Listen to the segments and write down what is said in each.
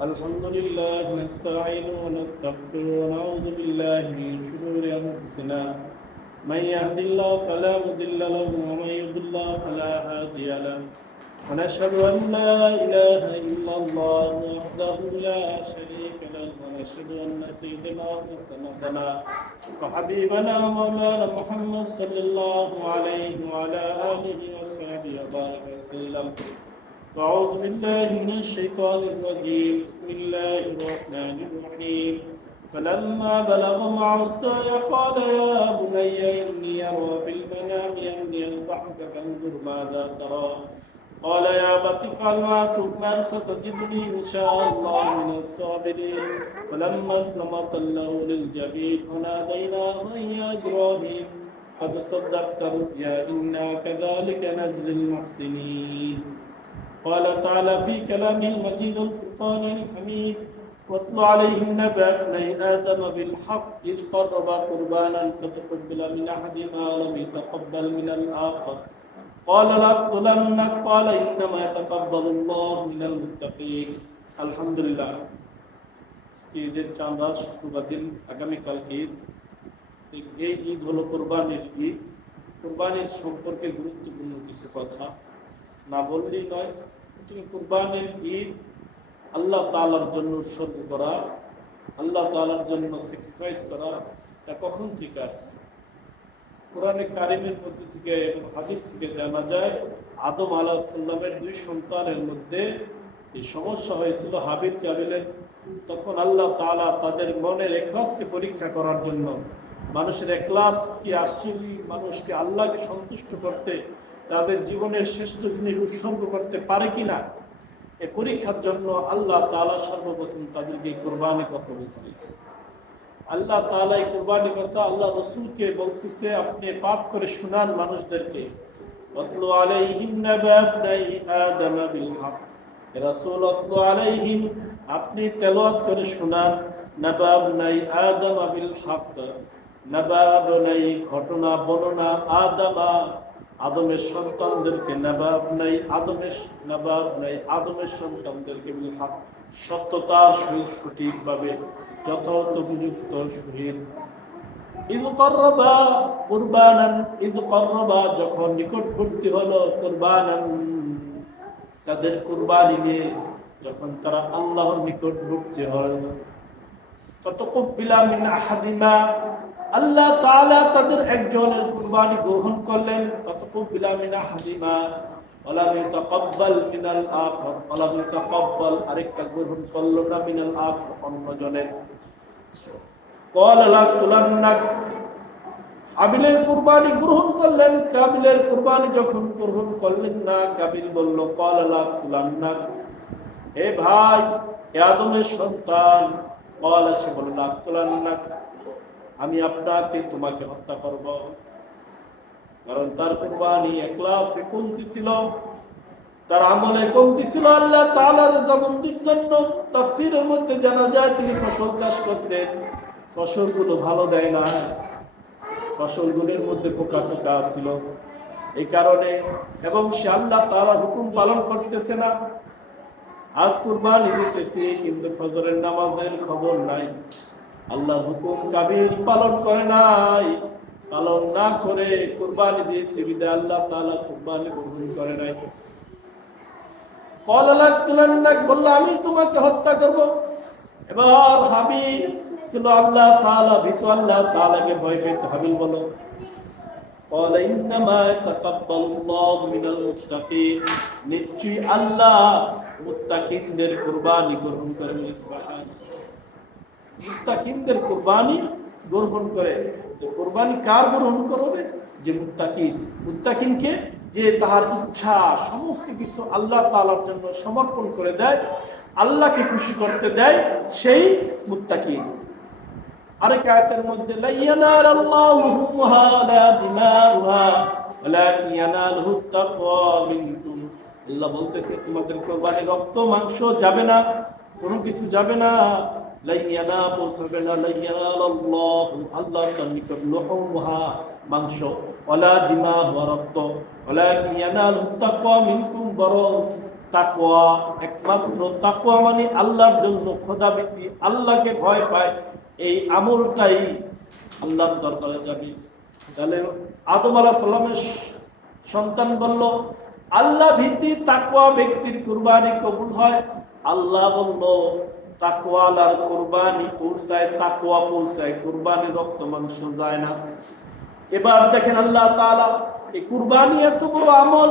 الحمد لله نستعين ونستغفر ونعوذ بالله من شرور أنفسنا. من يهد الله فلا مضل له ومن يضل فلا هادي له. ونشهد أن لا إله إلا الله وحده لا شريك له. ونشهد أن سيدنا وسندنا وحبيبنا مولانا محمد صلى الله عليه وعلى آله وصحبه وبارك وسلم. أعوذ بالله من الشيطان الرجيم. بسم الله الرحمن الرحيم. فلما بلغ السعي قال يا بني إني أرى في المنام أني أذبحك فانظر ماذا ترى. قال يا أبت افعل ما تؤمر ستجدني إن شاء الله من الصابرين. فلما أسلم له للجبين وناديناه أن يا إبراهيم قد صدقت رؤيا إنا كذلك نجزي المحسنين. قال تعالى في كلام المجيد الفرقان الحميد واتل عليهم نبأ ابني آدم بالحق إذ قربا قربانا فتقبل من أحدهما ولم يتقبل من الآخر قال لأقتلنك قال إنما يتقبل الله من المتقين الحمد لله আজকে ঈদের চাঁদ রাত শুক্রবার দিন আগামীকাল ঈদ এই ঈদ হলো কোরবানির ঈদ কোরবানির সম্পর্কে গুরুত্বপূর্ণ কিছু কথা না বললেই নয় তুমি কোরবানির ঈদ আল্লাহ তালার জন্য উৎসর্গ করা, আল্লাহ তালার জন্য স্যাক্রিফাইস করা, এটা কখন থেকে আসছে? কোরআনে কারিমের মধ্যে থেকে এবং হাদিস থেকে জানা যায়, আদম আলাহ সাল্লামের দুই সন্তানের মধ্যে এই সমস্যা হয়েছিল হাবিব কাবিলের। তখন আল্লাহ তালা তাদের মনের এক্লাসকে পরীক্ষা করার জন্য, মানুষের একলাস কি আসলে মানুষকে আল্লাহকে সন্তুষ্ট করতে তাদের জীবনের শ্রেষ্ঠ জিনিস উৎসর্গ করতে পারে কিনা এ পরীক্ষার জন্য আল্লাহ তালা সর্বপ্রথম তাদেরকে কোরবানি কথা বলছে আল্লাহ তালা এই কোরবানি কথা আল্লাহ রসুলকে বলতেছে, আপনি পাপ করে শুনান মানুষদেরকে। আলাইহিম আলাইহিম আপনি তেলাওয়াত করে শুনান, নাবাবনাই আদম বিল হক নাবাবনাই ঘটনা বর্ণনা আদমা আদমের সন্তানদেরকে নবাব নাই, আদমের নবাব নাই, আদমের সন্তানদেরকে সত্যতার সহিত সঠিকভাবে যথার্থ উপযুক্ত সহিত। ঈদ করবা কুরবানান ঈদ করবা যখন নিকটবর্তী হলো কুরবানান, তাদের কুরবানি নিয়ে যখন তারা আল্লাহর নিকটবর্তী হয়। কত ফতকুব্বিলা মিন আহাদিমা আল্লাহ তাআলা তাদের একজনের কুরবানি গ্রহণ করলেন। ফতকুব্বিলা মিন ইতাকাব্বাল মিনাল আরেকটা গ্রহণ করল না মিনাল গ্রহণ করলেন। কাবিলের কুরবানি যখন না, কাবিল বলল ভাই সন্তান? সে বলল তুলান্নাক। আমি আপনাকে তোমাকে হত্যা করব। কারণ তার কুরবানি একলাসে কমতি ছিল, তার আমলে কমতি ছিল আল্লাহ তাআলার জামন্দির জন্য। তাফসীরের মধ্যে জানা যায়, তিনি ফসল চাষ করতেন, ফসলগুলো ভালো দেয় না। ফসলগুলোর মধ্যে পোকা পোকা ছিল। এই কারণে এবং সে আল্লাহ তাআলা হুকুম পালন করতেছে না। আজ কুরবানি দিতেছি, কিন্তু ফজরের নামাজের খবর নাই। আল্লাহর হুকুম কাবিল পালন করে নাই পালন না করে কুরবানি দিয়েছে বিদায় আল্লাহ তাআলা কুরবানি গ্রহণ করে নাই কলালাক তুলান্নাক বলল আমি তোমাকে হত্যা করব এবার হাবিল ছিল আল্লাহ তাআলা ভীত আল্লাহ তাআলাকে ভয় পেতে হাবিল বলো قال إنما يتقبل الله من المتقين নিশ্চয়ই আল্লাহ মুত্তাকিনদের কুরবানি গ্রহণ করেন সুবহানাল্লাহ মুত্তাকিনদের কোরবানি গ্রহণ করে। তো কোরবানি কার গ্রহণ করবে? যে মুত্তাকিন। মুত্তাকিনকে যে তাহার ইচ্ছা, সমস্ত কিছু আল্লাহ তাআলার জন্য সমর্পণ করে দেয়, আল্লাহকে খুশি করতে দেয় সেই মুত্তাকিন। আরেক আয়াতের মধ্যে আল্লাহ বলতেছে, তোমাদের কোরবানি রক্ত, মাংস যাবে না, কোনো কিছু যাবে না। মাংস। দিমা একমাত্র মানে আল্লাহর জন্য খোদাবৃত্তি আল্লাহকে ভয় পায়। এই আমলটাই আল্লাহর দরবারে যাবে। তাহলে আদম আলাহ সাল্লামের সন্তান বলল, আল্লাহ ভীতি তাকওয়া ব্যক্তির কুরবানি কবুল হয়? আল্লাহ বলল তাকওয়ালার কুরবানি পৌঁছায়, তাকওয়া পৌঁছায়, কুরবানি রক্ত মাংস যায় না। এবার দেখেন আল্লাহ তাআলা, এই কুরবানি এত বড় আমল,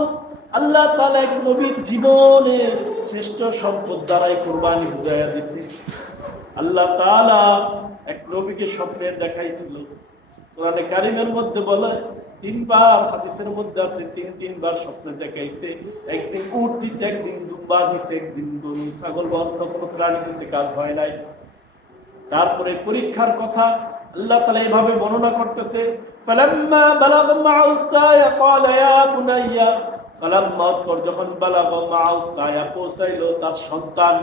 আল্লাহ তাআলা এক নবীর জীবনের শ্রেষ্ঠ সম্পদ দ্বারাই কুরবানি বুঝাইয়া দিছে। আল্লাহ তাআলা এক নবীকে স্বপ্নে দেখাইছিল। কোরআনে কারিমের মধ্যে বলে তিনবার হাদিসের মধ্যে আছে, তিন, তিনবার স্বপ্নে দেখাইছে। একদিন উট দিছে, একদিন দুম্বা দিছে, একদিন গরু, ছাগল বা অন্য কোনো প্রাণী দিছে, কাজ হয় নাই। তারপরে পরীক্ষার কথা আল্লাহ তালা এইভাবে বর্ণনা করতেছে, ফালাম্মা বালাগ মা'উ সায়া ক্বালা ইয়া বুনাইয়া। ফালাম্মা পর যখন বালাগ মা'উ সায়া পৌঁছাইলো, তার সন্তান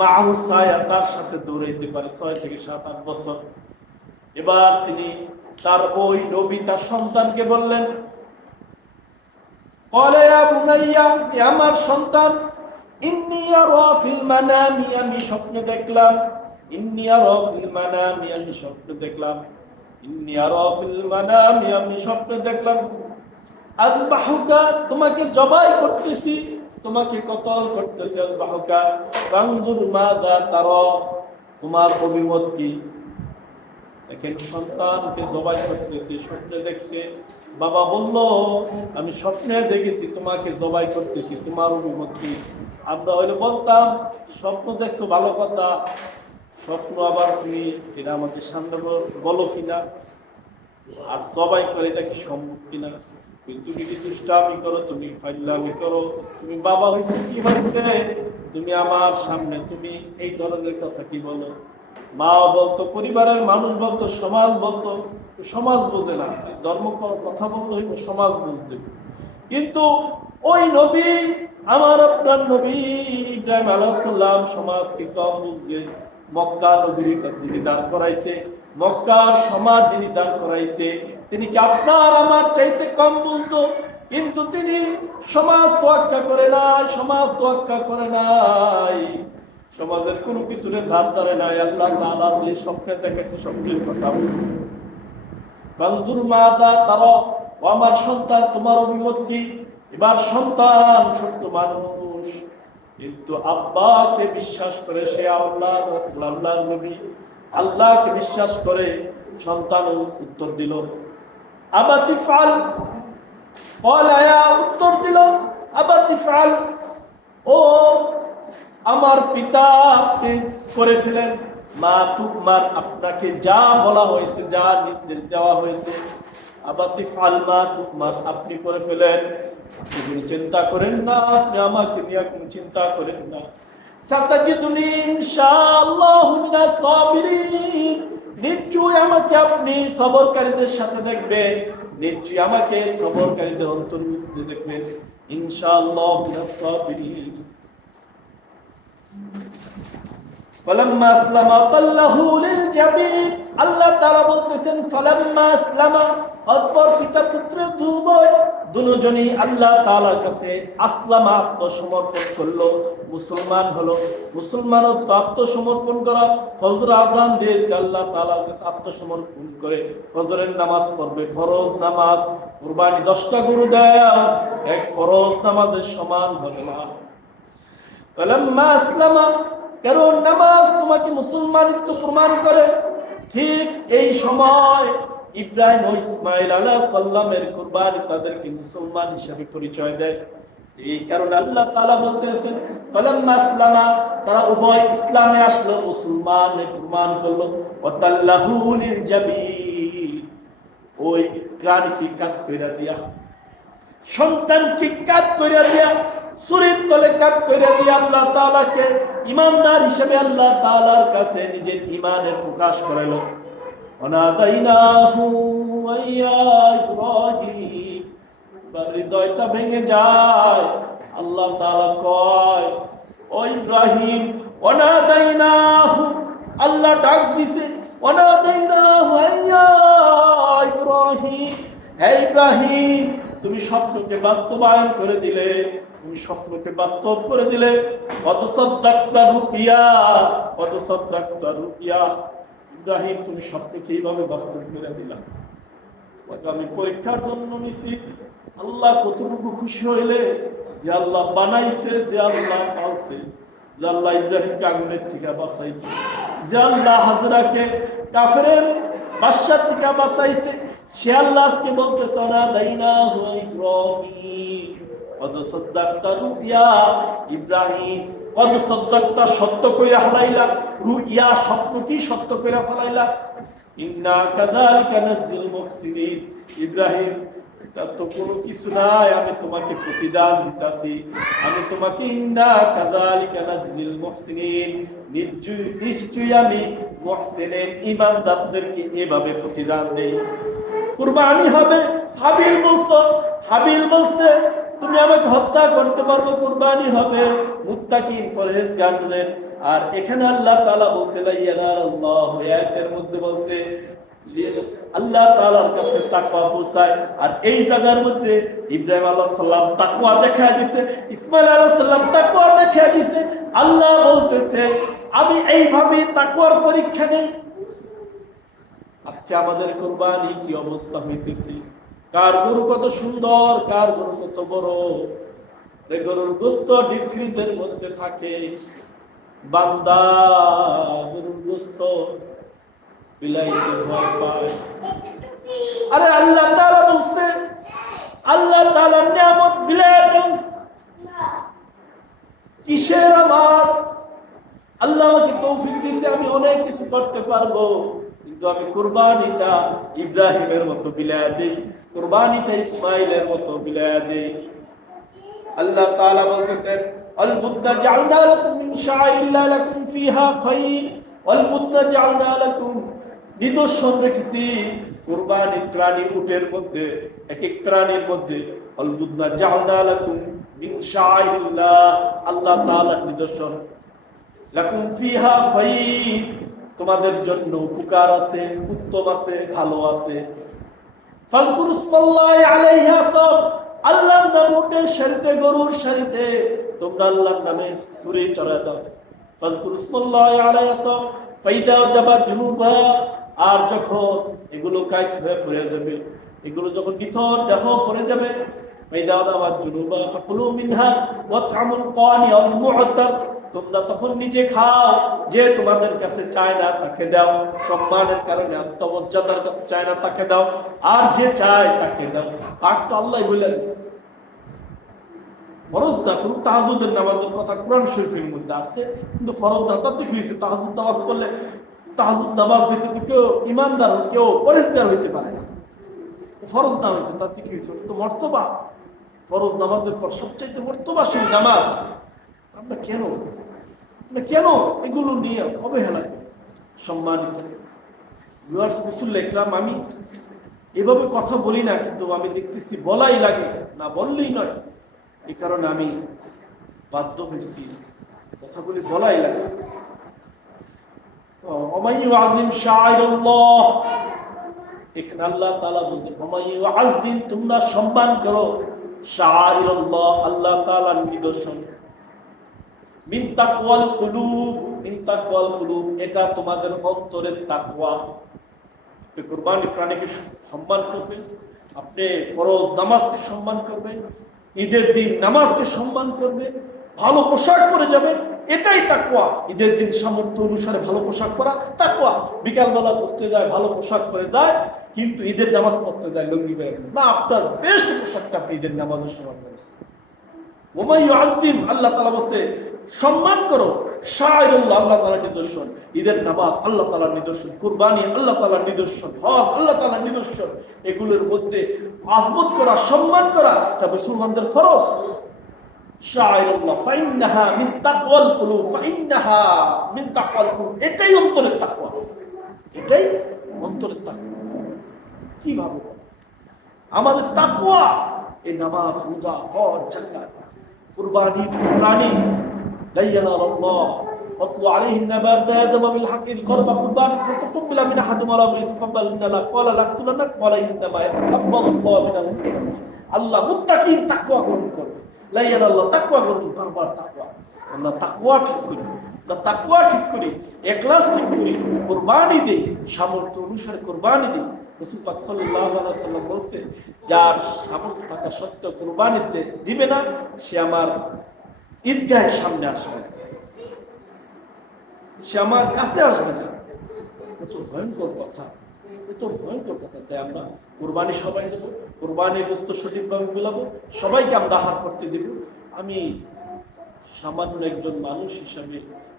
মাউসায়া তার সাথে দৌড়াইতে পারে, ছয় থেকে সাত, আট বছর। এবার তিনি তার ওই নবী তার সন্তানকে বললেন আমার সন্তান আমি স্বপ্নে দেখলাম আমি আমি স্বপ্ন দেখলাম আমি আমি স্বপ্ন দেখলাম। আজ বাহুকা, তোমাকে জবাই করতেছি, তোমাকে কতল করতেছে আজ বাহুকা। কান্দুর মা যা তার, তোমার অভিমত কি? দেখেন সন্তানকে জবাই করতেছে, স্বপ্নে দেখছে। বাবা বলল, আমি স্বপ্নে দেখেছি, তোমাকে জবাই করতেছি, তোমার অভিমত আমরা হইলে বলতাম, স্বপ্ন দেখছ, ভালো কথা। স্বপ্ন আবার তুমি, এটা আমাকে সামনে বল- কিনা? আর জবাই করে এটা কি সম্ভব কিনা? কিন্তু তুমি কি দুষ্টামি করো, তুমি ফাইলামি করো, তুমি বাবা হয়েছে কি হয়েছে তুমি আমার সামনে, তুমি এই ধরনের কথা কি বলো? মা বলতো, পরিবারের মানুষ বলতো, সমাজ বলতো, সমাজ বোঝে না। ধর্ম কথা বলতে হইব, সমাজ বুঝতে। কিন্তু ওই নবী, আমার আপনার নবী ইব্রাহিম আলাহাল্লাম সমাজকে কম বুঝছে। মক্কা নগরীটা তিনি দাঁড় করাইছে। মক্কার সমাজ যিনি দাঁড় করাইছে, তিনি কি আপনার আমার চাইতে কম বুঝতো? কিন্তু তিনি সমাজ তোয়াক্কা করে নাই, সমাজ তোয়াক্কা করে নাই। সমাজের কোনো কিছুরে ধার ধারে নাই, আল্লাহ তালা যে স্বপ্নে দেখেছে স্বপ্নের কথা বলছে। ফানদুর মাযা তারা, ও আমার সন্তান, তোমার অভিমত, এবার সন্তান ছোট্ট মানুষ। কিন্তু আব্বাকে বিশ্বাস করে সে আল্লাহ রাসূল আল্লাহ নবী, আল্লাহকে বিশ্বাস করে সন্তান উত্তর দিল। আবাতি ফাল উত্তর দিল। আবাতি ফাল, ও আমার পিতা আপনি করে ফেলেন। মা তুমার আপনাকে যা বলা হয়েছে, যা নির্দেশ দেওয়া হয়েছে আবাতি ফালমা আপনি করে ফেলেন। আপনি চিন্তা করেন না, আপনি আমাকে নিয়ে কোনো চিন্তা করেন না। ইনশাআল্লাহু সাবিরিন। নিশ্চয়ই আমাকে আপনি সবরকারীদের সাথে দেখবেন। নিশ্চয়ই আমাকে সবরকারীদের অন্তর্ভুক্ত দেখবেন। ইনশাআল্লাহ মিনাস সাবিরিন। আল্লাহ বলতেছেন আসলামা পিতা পুত্র আল্লাহ কাছে আত্মসমর্পণ করল। মুসলমান হলো। মুসলমান তো আত্মসমর্পণ করা ফজর আজান দিয়েছে, আল্লাহ তাআলার কাছে আত্মসমর্পণ করে ফজরের নামাজ পড়বে। ফরজ নামাজ, কুরবানি দশটা গরু দেয়, এক ফরজ নামাজের সমান হবে না। আসলামা কারণ নামাজ তোমাকে মুসলমানিত্ব প্রমাণ করে। ঠিক এই সময় ইব্রাহিম ও ইসমাইল আলাহ সাল্লামের কুরবানি তাদেরকে মুসলমান হিসেবে পরিচয় দেয়। এই কারণে আল্লাহ তাআলা বলতেছেন, ফালাম্মা আসলামা তারা উভয় ইসলামে আসলো, মুসলমান প্রমাণ করল। ওয়াতাল্লাহু লিল জাবিল ওই প্রাণীকে কাট কইরা দিয়া, সন্তানকে কাট কইরা দিয়া সুরের তলে কাট করে দিয়া আল্লাহ তালাকে ইমানদার হিসেবে আল্লাহ তালার কাছে নিজের ইমানের প্রকাশ করাইল। অনাদাইনাহু আইয়া ইব্রাহিম। এবার হৃদয়টা ভেঙে যায়। আল্লাহ তাআলা কয়, ও ইব্রাহিম, অনাদাইনাহু। আল্লাহ ডাক দিছে, অনাদাইনাহু আইয়া ইব্রাহিম। হে ইব্রাহিম, তুমি স্বপ্নকে বাস্তবায়ন করে দিলে। তুমি স্বপ্নকে বাস্তব করে দিলে। কত সদ্দাক্তা রুপিয়া কত সদ্দাক্তা ইব্রাহিম, তুমি স্বপ্নকে এইভাবে বাস্তব করে দিলা। তোমাকে আমি পরীক্ষার জন্য নিছি। আল্লাহ কতটুকু খুশি হইলে যে আল্লাহ বানাইছে, যে আল্লাহ পালছে যে আল্লাহ ইব্রাহিমকে আগুনের থেকে বাঁচাইছে, যে আল্লাহ হাজরাকে কাফের বাসার থেকে বাঁচাইছে, সে আল্লাহ আজকে বলতেছে না দাইনা ইব্রাহিম। কদ সদ্দাক্তা রুইয়া, ইব্রাহিম, কদ সদ্দাক্তা সত্য কইরা হালাইলা রুইয়া স্বপ্ন কি সত্য কইরা ফালাইলা। ইন্না কাযালিকা নাজিল মুহসিনিন। ইব্রাহিম, এটা তো কোনো কিছু নাই, আমি তোমাকে প্রতিদান দিতাছি। আমি তোমাকে ইন্না কাযালিকা নাজিল মুহসিনিন। নিশ্চয়ই নিশ্চয়ই আমি মুহসিনিন ঈমানদারদেরকে এভাবে প্রতিদান দেই। কুরবানি হবে হাবিল বলছো হাবিল বলছে তুমি আমাকে হত্যা করতে পারব কুরবানি হবে। মুত্তাকিন পরহেজগারদের আর এখানে আল্লাহ তাআলা বলছে ইয়ানালাল্লাহ আয়াতের মধ্যে বলছে আল্লাহ তাআলার কাছে তাকওয়া পৌঁছায়। আর এই জায়গার মধ্যে ইব্রাহিম আলাইহিস সালাম তাকওয়া দেখায় দিছে, ইসমাইল আলাইহিস সালাম তাকওয়া দেখায় দিছে। আল্লাহ বলতেছে, আমি এইভাবে তাকওয়ার পরীক্ষা নেই। আজকে আমাদের কোরবানি কি অবস্থা হইতেছে? কার গরু কত সুন্দর, কার গরু কত বড়? গরুর গোস্ত ডিপ ফ্রিজের মধ্যে থাকে। বান্দা, গরুর গোস্ত বিলাইতে ভয় পায়। আরে আল্লাহ তাআলা বলছে, আল্লাহ তাআলা নিয়ামত বিলাই দেন কিসের আমার? আল্লাহ আমাকে তৌফিক দিয়েছে, আমি অনেক কিছু করতে পারব। কিন্তু আমি কুরবানিটা ইব্রাহিমের মতো বিলায়া দেই। কুরবানিটা ইসমাইলের মতো বিলায়া দেই। আল্লাহ তাআলা বলতেছেন আল বুদ্দা জালনা লাকুম মিন শাইরিল্লাহ লাকুম ফিহা খাইর। আল বুদ্দা জালনা লাকুম নিদর্শন রেখেছি কুরবানি প্রাণী উটের মধ্যে এক এক প্রাণীর মধ্যে। আল বুদ্দা জালনা লাকুম মিন শাইরিল্লাহ আল্লাহ তাআলার নিদর্শন। লাকুম ফিহা খাইর। তোমাদের জন্য উপকার আছে, উত্তম আছে, ভালো আছে। আল্লাহর নাম উটের সারিতে, গরুর সারিতে তোমরা আল্লাহর নামে সুরে চড়া দাও। আর যখন এগুলো কাইত হয়ে পড়ে যাবে, এগুলো যখন ভিতর দেহ পড়ে যাবে, ফাইদা জুনুবা ফাকুলু মিনহা আল মু'তার তোমরা তখন নিজে খাও, যে তোমাদের কাছে চায় না তাকে দাও। সম্মানের কারণে, আত্মমর্যাদার কাছে চায় না তাকে দাও। আর যে চায় তাকে দাও। পাক তো আল্লাহ বলে দিচ্ছে নামাজের কথা কোরআন নামাজ নামাজ কেউ কেউ পরিষ্কার হইতে পারে না। ফরজ ফরজ নামাজের নামাজ। আমরা কেন কেন? এগুলো নিয়ে অবহেলা করি। সম্মানিত। ভিউয়ার্স মুসুল্লা ইকরাম, আমি এভাবে কথা বলি না, কিন্তু আমি দেখতেছি বলাই লাগে, না বললেই নয়। এই কারণে আমি বাধ্য হয়েছি কথাগুলি বলাই লাগে। আজিম শাইরুল্লাহ এখানে আল্লাহ তাআলা বলছে অমাইয়ু আজিম তোমরা সম্মান করো। শাইরুল্লাহ আল্লাহ তাআলার নিদর্শন। মিন কুলুব মিন কুলুব, এটা তোমাদের অন্তরের তাকওয়া। কুরবানি প্রাণীকে সম্মান করবেন, আপনি ফরজ নামাজকে সম্মান করবেন, ঈদের দিন নামাজকে সম্মান করবে ভালো পোশাক পরে যাবেন, এটাই তাকওয়া। ঈদের দিন সামর্থ্য অনুসারে ভালো পোশাক পরা তাকওয়া। বিকালবেলা ঘুরতে যায়, ভালো পোশাক পরে যায়, কিন্তু ঈদের নামাজ পড়তে যায় লঙ্গি বের না। আপনার বেস্ট পোশাকটা আপনি ঈদের নামাজের সময় পরেন। ওমাই আজিম আল্লাহ তালা বলছে সম্মান করো। শাহরুল্লাহ আল্লাহ তালার নিদর্শন। ঈদের নামাজ, আল্লাহ তালার নিদর্শন। কুরবানি, আল্লাহ তালার নিদর্শন। হজ, আল্লাহ তালার নিদর্শন। এগুলোর মধ্যে আজমত করা, সম্মান করা, এটা মুসলমানদের ফরজ। এটাই অন্তরের এটাই অন্তরের আমাদের তাকওয়া, এই নামাজ কুরবানি প্রাণী لا ينال الله واتلو عليهم نبأ ابن ادم بالحق اذ قرب قربان فتقبل من احدهم ولم يتقبل من الله قال لاقتلنك قال انما يتقبل الله من المتقين আল্লাহ মুত্তাকিন তাকওয়া গ্রহণ করবে লাইয়ান আল্লাহ তাকুয়া করুন বারবার তাকুয়া আমরা তাকুয়া ঠিক করি আমরা তাকুয়া ঠিক করি একলাস ঠিক করি কোরবানি দিই সামর্থ্য অনুসারে কোরবানি দিই রসুল পাক সাল্লাহ সাল্লাম বলছে যার সামর্থ্য থাকা সত্ত্বেও কোরবানিতে দিবে না সে আমার ঈদগাহের সামনে আসবে না। সে আমার কাছে আসবে না। কত ভয়ঙ্কর কথা। কত ভয়ঙ্কর কথা। তাই আমরা কোরবানি সবাই দেবো, কোরবানির গোস্ত সঠিকভাবে বিলাবো, সবাইকে আমরা আহার করতে দেব। আমি সামান্য একজন মানুষ হিসাবে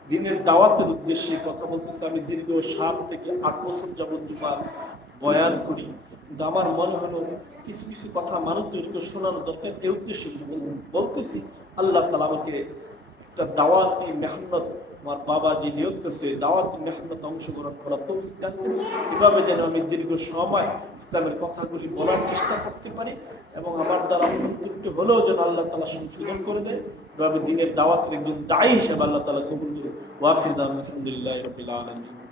দিনের দাওয়াতের উদ্দেশ্যে কথা বলতেছি। আমি দীর্ঘ সাত থেকে আট বছর যাবত জুমার বয়ান করি। কিন্তু আমার মনে হলো কিছু কিছু কথা মানুষদেরকে শোনানো দরকার। এই উদ্দেশ্যে বলতেছি আল্লাহ তালা আমাকে একটা দাওয়াতি মেহনত, আমার বাবা যে নিয়োগ করছে দাওয়াতি মেহনত অংশগ্রহণ করার তৌফিক দান এভাবে যেন আমি দীর্ঘ সময় ইসলামের কথাগুলি বলার চেষ্টা করতে পারি এবং আমার দ্বারা ত্রুটি হলেও যেন আল্লাহ তালা সংশোধন করে দেয়। এভাবে দিনের দাওয়াতের একজন দায়ী হিসাবে আল্লাহ তালা কবুল করুন ওয়াফির দাম আলহামদুলিল্লাহ রবিল আলমী